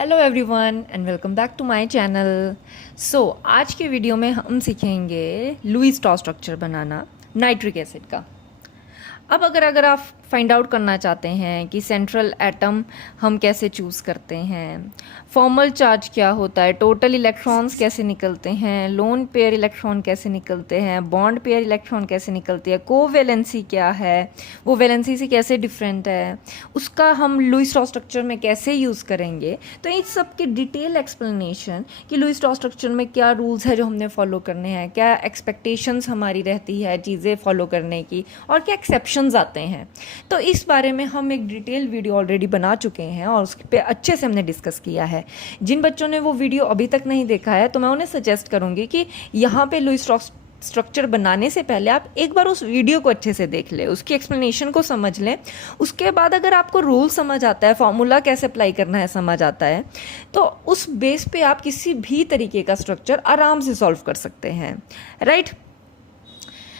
Hello everyone and welcome back to my channel. आज के video में हम सीखेंगे लुईस स्ट्रॉ स्ट्रक्चर बनाना नाइट्रिक एसिड का। अब अगर आप फाइंड आउट करना चाहते हैं कि सेंट्रल एटम हम कैसे चूज़ करते हैं, फॉर्मल चार्ज क्या होता है, टोटल इलेक्ट्रॉन्स कैसे निकलते हैं, लोन पेयर इलेक्ट्रॉन कैसे निकलते हैं, बॉन्ड पेयर इलेक्ट्रॉन कैसे निकलती है, कोवैलेंसी क्या है, वो वैलेंसी से कैसे डिफरेंट है, उसका हम लुईस स्ट्रॉ स्ट्रक्चर में कैसे यूज़ करेंगे। तो इन सब के डिटेल एक्सप्लेनेशन कि लुईस स्ट्रॉ स्ट्रक्चर में क्या रूल्स है जो हमने फॉलो करने हैं, क्या एक्सपेक्टेशंस हमारी रहती है चीज़ें फॉलो करने की, और क्या एक्सेप्शंस आते हैं। तो इस बारे में हम एक डिटेल वीडियो ऑलरेडी बना चुके हैं और उस पर अच्छे से हमने डिस्कस किया है। जिन बच्चों ने वो वीडियो अभी तक नहीं देखा है तो मैं उन्हें सजेस्ट करूंगी कि यहाँ पे लुईस स्ट्रॉ स्ट्रक्चर बनाने से पहले आप एक बार उस वीडियो को अच्छे से देख लें, उसकी एक्सप्लेनेशन को समझ लें। उसके बाद अगर आपको रूल समझ आता है, फॉर्मूला कैसे अप्लाई करना है समझ आता है, तो उस बेस पे आप किसी भी तरीके का स्ट्रक्चर आराम से सॉल्व कर सकते हैं। Right,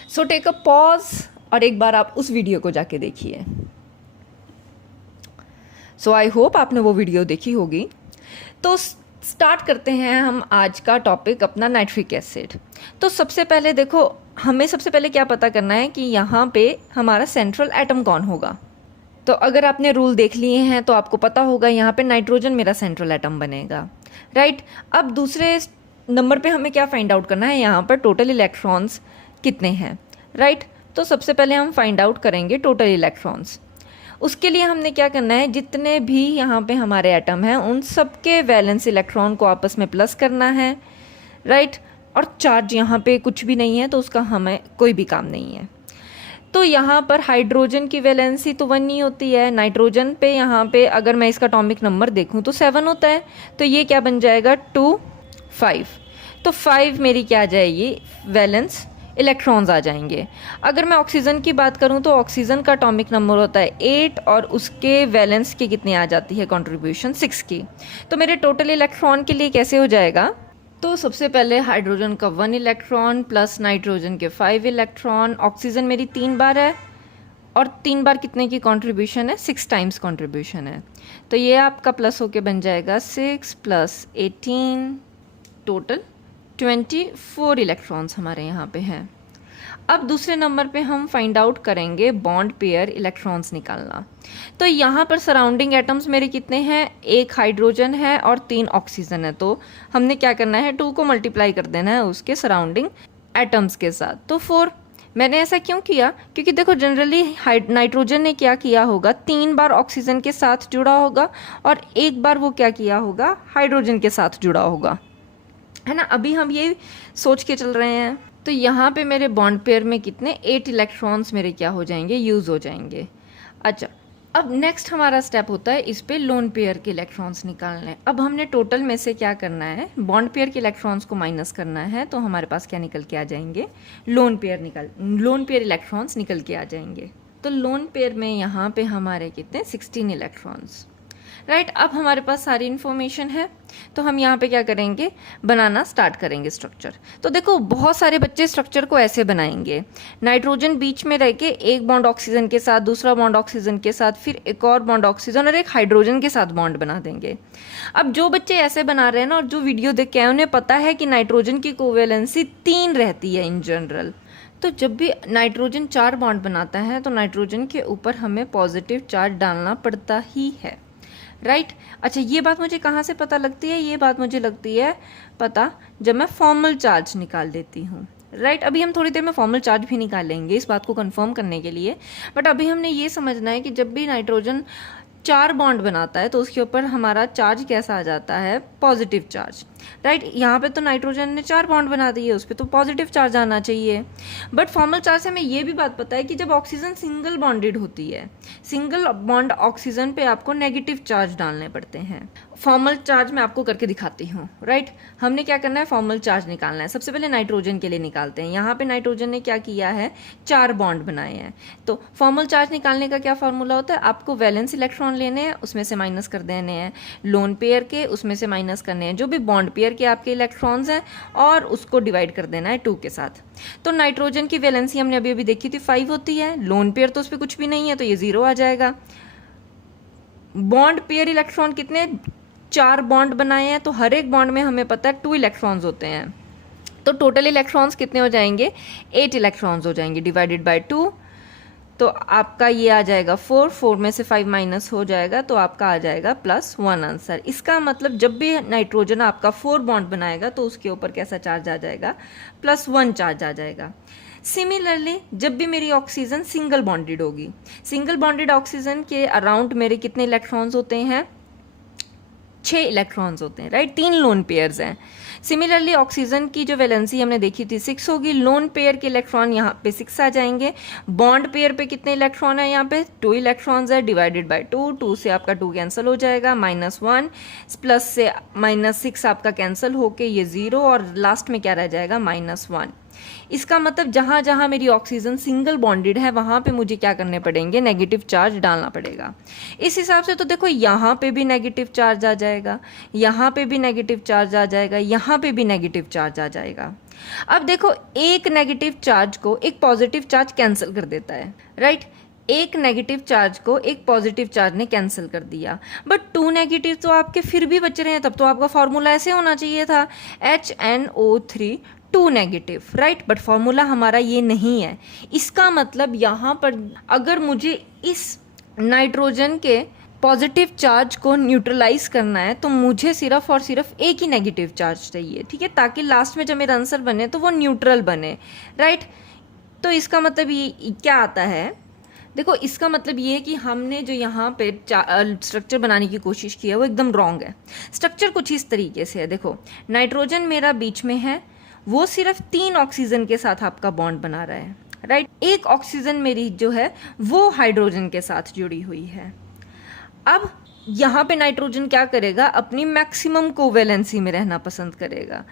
so take a pause और एक बार आप उस वीडियो को जाके देखिए। सो आई होप आपने वो वीडियो देखी होगी। तो स्टार्ट करते हैं हम आज का टॉपिक अपना नाइट्रिक एसिड। तो सबसे पहले देखो, हमें सबसे पहले क्या पता करना है कि यहाँ पे हमारा सेंट्रल एटम कौन होगा। तो अगर आपने रूल देख लिए हैं तो आपको पता होगा यहाँ पे नाइट्रोजन मेरा सेंट्रल एटम बनेगा। राइट, अब दूसरे नंबर पे हमें क्या फाइंड आउट करना है, यहाँ पर टोटल इलेक्ट्रॉन्स कितने हैं। राइट, तो सबसे पहले हम फाइंड आउट करेंगे टोटल इलेक्ट्रॉन्स। उसके लिए हमने क्या करना है, जितने भी यहाँ पे हमारे एटम हैं उन सब के वैलेंस इलेक्ट्रॉन को आपस में प्लस करना है। राइट, और चार्ज यहाँ पे कुछ भी नहीं है तो उसका हमें कोई भी काम नहीं है। तो यहाँ पर हाइड्रोजन की वैलेंसी तो 1 ही होती है, नाइट्रोजन पे यहाँ पे अगर मैं इसका एटॉमिक नंबर देखूँ तो 7 होता है, तो ये क्या बन जाएगा 2 5। तो 5 मेरी क्या आ जाएगी, वैलेंस इलेक्ट्रॉन्स आ जाएंगे। अगर मैं ऑक्सीजन की बात करूं तो ऑक्सीजन का एटॉमिक नंबर होता है 8 और उसके वैलेंस की कितनी आ जाती है, कंट्रीब्यूशन 6 की। तो मेरे टोटल इलेक्ट्रॉन के लिए कैसे हो जाएगा, तो सबसे पहले हाइड्रोजन का 1 इलेक्ट्रॉन प्लस नाइट्रोजन के 5 इलेक्ट्रॉन, ऑक्सीजन मेरी 3 बार है और 3 बार कितने की कंट्रीब्यूशन है, 6 टाइम्स कंट्रीब्यूशन है। तो ये आपका प्लस होके बन जाएगा 6 + 18, टोटल 24 इलेक्ट्रॉन्स हमारे यहाँ पे हैं। अब दूसरे नंबर पे हम फाइंड आउट करेंगे बॉन्ड पेयर इलेक्ट्रॉन्स निकालना। तो यहाँ पर सराउंडिंग एटम्स मेरे कितने हैं, 1 हाइड्रोजन है और 3 ऑक्सीजन है। तो हमने क्या करना है, 2 को मल्टीप्लाई कर देना है उसके सराउंडिंग एटम्स के साथ, तो 4। मैंने ऐसा क्यों किया, क्योंकि देखो जनरली नाइट्रोजन ने क्या किया होगा, 3 बार ऑक्सीजन के साथ जुड़ा होगा और 1 बार वो क्या किया होगा, हाइड्रोजन के साथ जुड़ा होगा, है ना। अभी हम ये सोच के चल रहे हैं। तो यहाँ पे मेरे बॉन्ड पेयर में कितने 8 इलेक्ट्रॉन्स मेरे क्या हो जाएंगे, यूज़ हो जाएंगे। अच्छा, अब नेक्स्ट हमारा स्टेप होता है इस पे लोन पेयर के इलेक्ट्रॉन्स निकालने। अब हमने टोटल में से क्या करना है, बॉन्ड पेयर के इलेक्ट्रॉन्स को माइनस करना है। तो हमारे पास क्या निकल के आ जाएंगे, लोन पेयर इलेक्ट्रॉन्स निकल के आ जाएंगे। तो लोन पेयर में यहाँ पे हमारे कितने 16 इलेक्ट्रॉन्स। राइट, अब हमारे पास सारी इन्फॉर्मेशन है तो हम यहाँ पे क्या करेंगे, बनाना स्टार्ट करेंगे स्ट्रक्चर। तो देखो बहुत सारे बच्चे स्ट्रक्चर को ऐसे बनाएंगे, नाइट्रोजन बीच में रह के एक बॉन्ड ऑक्सीजन के साथ, दूसरा बॉन्ड ऑक्सीजन के साथ, फिर एक और बॉन्ड ऑक्सीजन और एक हाइड्रोजन के साथ बॉन्ड बना देंगे। अब जो बच्चे ऐसे बना रहे हैं ना और जो वीडियो देख के आए उन्हें पता है कि नाइट्रोजन की कोवैलेंसी 3 रहती है इन जनरल। तो जब भी नाइट्रोजन 4 बॉन्ड बनाता है तो नाइट्रोजन के ऊपर हमें पॉजिटिव चार्ज डालना पड़ता ही है। राइट, अच्छा ये बात मुझे कहाँ से पता लगती है, ये बात मुझे लगती है पता जब मैं फॉर्मल चार्ज निकाल देती हूँ। राइट, अभी हम थोड़ी देर में फॉर्मल चार्ज भी निकालेंगे इस बात को कंफर्म करने के लिए। बट अभी हमने ये समझना है कि जब भी नाइट्रोजन 4 बॉन्ड बनाता है तो उसके ऊपर हमारा चार्ज कैसा आ जाता है, पॉजिटिव चार्ज। राइट, यहाँ पे तो नाइट्रोजन ने 4 बॉन्ड बना दिए, उस पर तो पॉजिटिव चार्ज आना चाहिए। बट फॉर्मल चार्ज से हमें ये भी बात पता है कि जब ऑक्सीजन सिंगल बॉन्डेड होती है, सिंगल बॉन्ड ऑक्सीजन पे आपको नेगेटिव चार्ज डालने पड़ते हैं। फॉर्मल चार्ज मैं आपको करके दिखाती हूँ। राइट, हमने क्या करना है, फॉर्मल चार्ज निकालना है। सबसे पहले नाइट्रोजन के लिए निकालते हैं। यहाँ पे नाइट्रोजन ने क्या किया है, 4 बॉन्ड बनाए हैं। तो फॉर्मल चार्ज निकालने का क्या फॉर्मूला होता है, आपको वैलेंस इलेक्ट्रॉन लेने हैं, उसमें से माइनस कर देने हैं लोन पेयर के, उसमें से माइनस करने हैं जो भी बॉन्ड पेयर के आपके इलेक्ट्रॉन्स हैं और उसको डिवाइड कर देना है 2 के साथ। तो नाइट्रोजन की वैलेंसी हमने अभी अभी देखी थी 5 होती है, लोन पेयर तो उस पर कुछ भी नहीं है तो ये 0 आ जाएगा। बॉन्ड पेयर इलेक्ट्रॉन कितने, 4 बॉन्ड बनाए हैं, तो हर एक बॉन्ड में हमें पता है 2 इलेक्ट्रॉन्स होते हैं, तो टोटल इलेक्ट्रॉन्स कितने हो जाएंगे, 8 इलेक्ट्रॉन्स हो जाएंगे डिवाइडेड बाय 2, तो आपका ये आ जाएगा 4 में से 5 माइनस हो जाएगा, तो आपका आ जाएगा +1 आंसर। इसका मतलब जब भी नाइट्रोजन आपका 4 बॉन्ड बनाएगा तो उसके ऊपर कैसा चार्ज आ जाएगा, +1 चार्ज आ जाएगा। सिमिलरली जब भी मेरी ऑक्सीजन सिंगल बॉन्डेड होगी, सिंगल बॉन्डेड ऑक्सीजन के अराउंड मेरे कितने इलेक्ट्रॉन्स होते हैं, 6 इलेक्ट्रॉन्स होते हैं, राइट, 3 लोन पेयर्स हैं। सिमिलरली ऑक्सीजन की जो वैलेंसी हमने देखी थी 6 होगी, लोन पेयर के इलेक्ट्रॉन यहाँ पे 6 आ जाएंगे, बॉन्ड पेयर पे कितने इलेक्ट्रॉन है, यहाँ पे 2 इलेक्ट्रॉन्स है, डिवाइडेड बाय 2 से आपका 2 कैंसिल हो जाएगा, -1 प्लस से -6 आपका कैंसिल होके ये 0 और लास्ट में क्या रह जाएगा, -1। इसका मतलब जहाँ जहाँ मेरी ऑक्सीजन सिंगल बॉन्डेड है वहाँ पे मुझे क्या करने पड़ेंगे, नेगेटिव चार्ज डालना पड़ेगा। इस हिसाब से तो देखो यहाँ पे भी नेगेटिव चार्ज आ जाएगा, यहाँ पे भी नेगेटिव चार्ज आ जाएगा, यहाँ पे भी नेगेटिव चार्ज आ जाएगा। अब देखो एक नेगेटिव चार्ज को एक पॉजिटिव चार्ज कैंसिल कर देता है, राइट, एक नेगेटिव चार्ज को एक पॉजिटिव चार्ज ने कैंसिल कर दिया, बट 2 नेगेटिव तो आपके फिर भी बच रहे हैं, तब तो आपका फॉर्मूला ऐसे होना चाहिए था HNO3 2 negative, right, but formula हमारा ये नहीं है। इसका मतलब यहाँ पर अगर मुझे इस नाइट्रोजन के पॉजिटिव चार्ज को न्यूट्रलाइज करना है तो मुझे सिर्फ और सिर्फ एक ही नेगेटिव चार्ज चाहिए, ठीक है, ताकि लास्ट में जब मेरा आंसर बने तो वो न्यूट्रल बने, राइट। तो इसका मतलब ये क्या आता है, देखो इसका मतलब ये है कि हमने जो यहाँ पे स्ट्रक्चर बनाने की कोशिश की है वो एकदम रॉन्ग है। स्ट्रक्चर कुछ इस तरीके से है, देखो नाइट्रोजन मेरा बीच में है, वो सिर्फ 3 ऑक्सीजन के साथ आपका बॉन्ड बना रहा है, राइट, एक ऑक्सीजन मेरी जो है वो हाइड्रोजन के साथ जुड़ी हुई है। अब यहाँ पे नाइट्रोजन क्या करेगा, अपनी मैक्सिमम कोवैलेंसी में रहना पसंद करेगा,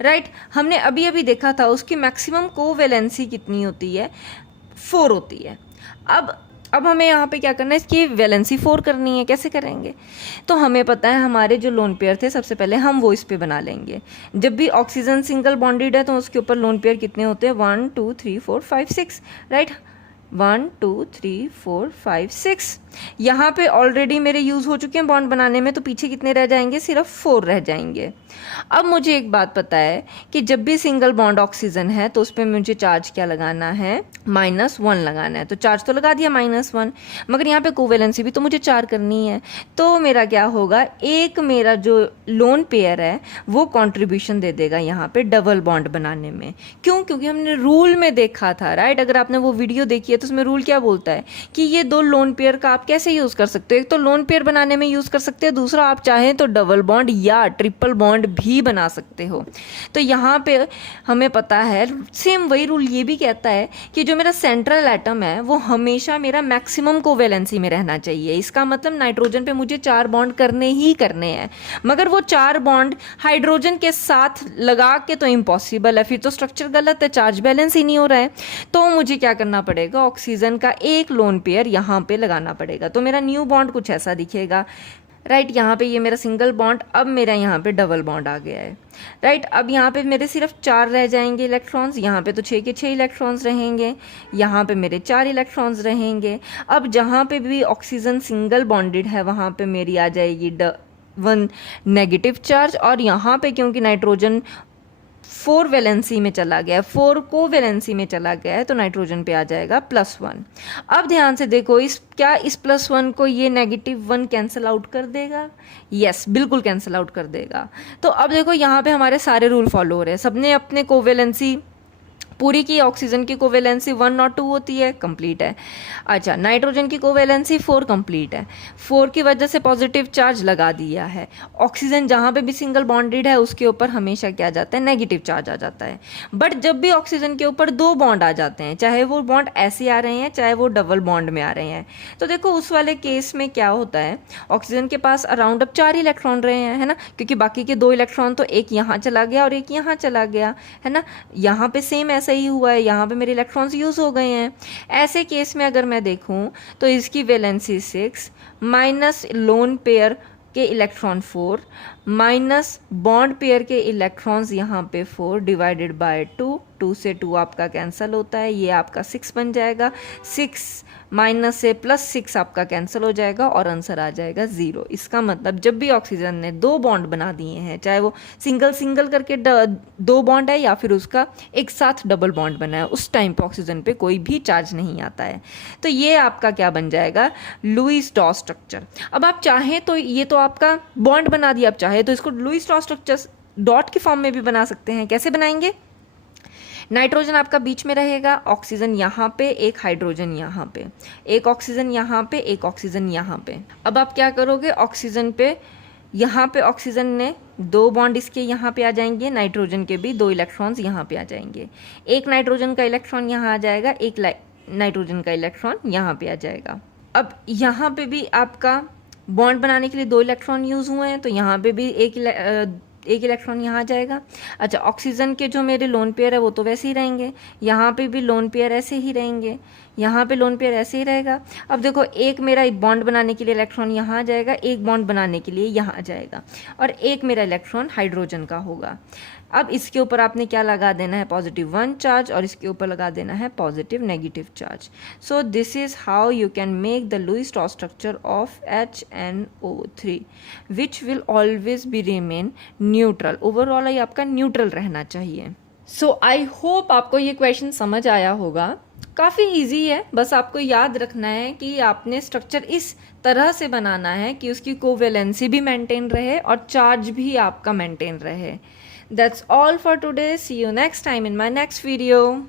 राइट। हमने अभी अभी देखा था उसकी मैक्सिमम कोवैलेंसी कितनी होती है, 4 होती है। अब हमें यहाँ पे क्या करना है, इसकी वैलेंसी 4 करनी है, कैसे करेंगे, तो हमें पता है हमारे जो लोन पेयर थे सबसे पहले हम वो इस पे बना लेंगे। जब भी ऑक्सीजन सिंगल बॉन्डेड है तो उसके ऊपर लोन पेयर कितने होते हैं, 1 2 3 4 5 6, राइट, 1 2 3 4 5 6। यहाँ पे ऑलरेडी मेरे यूज़ हो चुके हैं बॉन्ड बनाने में, तो पीछे कितने रह जाएंगे, सिर्फ 4 रह जाएंगे। अब मुझे एक बात पता है कि जब भी सिंगल बॉन्ड ऑक्सीजन है तो उस पर मुझे चार्ज क्या लगाना है, -1 लगाना है, तो चार्ज तो लगा दिया -1, मगर यहाँ पे कोवैलेंसी भी तो मुझे 4 करनी है, तो मेरा क्या होगा, एक मेरा जो लोन पेयर है वो कॉन्ट्रीब्यूशन दे देगा यहाँ पे डबल बॉन्ड बनाने में। क्यों, क्योंकि हमने रूल में देखा था, राइट, अगर आपने वो वीडियो देखी है तो उसमें रूल क्या बोलता है कि ये 2 लोन पेयर का आप कैसे यूज़ कर सकते हो, एक तो लोन पेयर बनाने में यूज़ कर सकते हो, दूसरा आप चाहें तो डबल बॉन्ड या ट्रिपल बॉन्ड भी बना सकते हो। तो यहाँ पे हमें पता है सेम वही रूल ये भी कहता है कि जो मेरा सेंट्रल एटम है वो हमेशा मेरा मैक्सिमम कोवैलेंसी में रहना चाहिए। इसका मतलब नाइट्रोजन पे मुझे 4 बॉन्ड करने ही करने हैं, मगर वो 4 बॉन्ड हाइड्रोजन के साथ लगा के तो इम्पॉसिबल है, फिर तो स्ट्रक्चर गलत है, चार्ज बैलेंस ही नहीं हो रहा है। तो मुझे क्या करना पड़ेगा, ऑक्सीजन का एक लोन पेयर यहाँ पे लगाना पड़ेगा, तो मेरा न्यू बॉन्ड कुछ ऐसा दिखेगा, राइट। यहाँ पे ये मेरा सिंगल बॉन्ड, अब मेरा यहाँ पे डबल बॉन्ड आ गया है, राइट। अब यहाँ पे मेरे सिर्फ 4 रह जाएंगे इलेक्ट्रॉन्स, यहाँ पे तो 6 के 6 इलेक्ट्रॉन्स रहेंगे, यहाँ पे मेरे 4 इलेक्ट्रॉन्स रहेंगे। अब जहाँ पे भी ऑक्सीजन सिंगल बॉन्डेड है वहाँ पे मेरी आ जाएगी 1 नेगेटिव चार्ज, और यहाँ पे क्योंकि नाइट्रोजन 4 वैलेंसी में चला गया है, 4 कोवैलेंसी में चला गया है, तो नाइट्रोजन पे आ जाएगा +1। अब ध्यान से देखो, इस +1 को ये -1 कैंसिल आउट कर देगा, यस बिल्कुल कैंसिल आउट कर देगा। तो अब देखो यहाँ पे हमारे सारे रूल फॉलो हो रहे हैं, सबने अपने कोवैलेंसी पूरी की, ऑक्सीजन की कोवैलेंसी 1 और 2 होती है, कंप्लीट है। अच्छा, नाइट्रोजन की कोवैलेंसी 4 कंप्लीट है, 4 की वजह से पॉजिटिव चार्ज लगा दिया है। ऑक्सीजन जहाँ पे भी सिंगल बॉन्डेड है उसके ऊपर हमेशा क्या जाता है, नेगेटिव चार्ज आ जाता है। बट जब भी ऑक्सीजन के ऊपर 2 बॉन्ड आ जाते हैं, चाहे वो बॉन्ड ऐसे आ रहे हैं चाहे वो डबल बॉन्ड में आ रहे हैं, तो देखो उस वाले केस में क्या होता है, ऑक्सीजन के पास अराउंड अब 4 इलेक्ट्रॉन रहे हैं, है ना, क्योंकि बाकी के 2 इलेक्ट्रॉन तो एक यहाँ चला गया और एक यहाँ चला गया, है ना। यहाँ पे सेम ऐसा ही हुआ है, यहाँ पे मेरे इलेक्ट्रॉन्स यूज हो गए हैं। ऐसे केस में अगर मैं देखूं तो इसकी वैलेंसी 6 माइनस लोन पेयर के इलेक्ट्रॉन 4 माइनस बॉन्ड पेयर के इलेक्ट्रॉन्स यहाँ पे 4 डिवाइडेड बाय 2 2 से 2 आपका कैंसिल होता है, ये आपका 6 बन जाएगा, 6 माइनस से +6 आपका कैंसिल हो जाएगा और आंसर आ जाएगा 0। इसका मतलब जब भी ऑक्सीजन ने 2 बॉन्ड बना दिए हैं, चाहे वो सिंगल सिंगल करके 2 बॉन्ड है या फिर उसका एक साथ डबल बॉन्ड बना है, उस टाइम पे ऑक्सीजन पे कोई भी चार्ज नहीं आता है। तो ये आपका क्या बन जाएगा, लुईस डॉ स्ट्रक्चर। अब आप चाहें तो ये तो आपका बॉन्ड बना दिया, आप चाहे तो इसको लुईस डॉ स्ट्रक्चर डॉट की फॉर्म में भी बना सकते हैं। कैसे बनाएंगे, नाइट्रोजन आपका बीच में रहेगा, ऑक्सीजन यहाँ पे, एक हाइड्रोजन यहाँ पे, एक ऑक्सीजन यहाँ पे, एक ऑक्सीजन यहाँ पे। अब आप क्या करोगे, ऑक्सीजन पे यहाँ पे ऑक्सीजन ने 2 बॉन्ड इसके यहाँ पे आ जाएंगे, नाइट्रोजन के भी 2 इलेक्ट्रॉन्स यहाँ पे आ जाएंगे, एक नाइट्रोजन का इलेक्ट्रॉन यहाँ आ जाएगा, एक नाइट्रोजन का इलेक्ट्रॉन यहाँ पे आ जाएगा। अब यहाँ पे भी आपका बॉन्ड बनाने के लिए 2 इलेक्ट्रॉन यूज़ हुए हैं, तो यहाँ पे भी एक इलेक्ट्रॉन यहाँ आ जाएगा। अच्छा, ऑक्सीजन के जो मेरे लोन पेयर है वो तो वैसे ही रहेंगे, यहाँ पे भी लोन पेयर ऐसे ही रहेंगे, यहाँ पे लोन पेयर ऐसे ही रहेगा। अब देखो, एक मेरा बॉन्ड बनाने के लिए इलेक्ट्रॉन यहाँ आ जाएगा, एक बॉन्ड बनाने के लिए यहाँ आ जाएगा, और एक मेरा इलेक्ट्रॉन हाइड्रोजन का होगा। अब इसके ऊपर आपने क्या लगा देना है, +1 चार्ज, और इसके ऊपर लगा देना है negative charge. So this is how you can make the Lewis dot structure of HNO3 which will always be remain neutral. Overall ये आपका न्यूट्रल रहना चाहिए। सो आई होप आपको ये क्वेश्चन समझ आया होगा। काफ़ी इजी है, बस आपको याद रखना है कि आपने स्ट्रक्चर इस तरह से बनाना है कि उसकी कोवेलेंसी भी मेंटेन रहे और चार्ज भी आपका मेंटेन रहे। That's all for today. See you next time in my next video.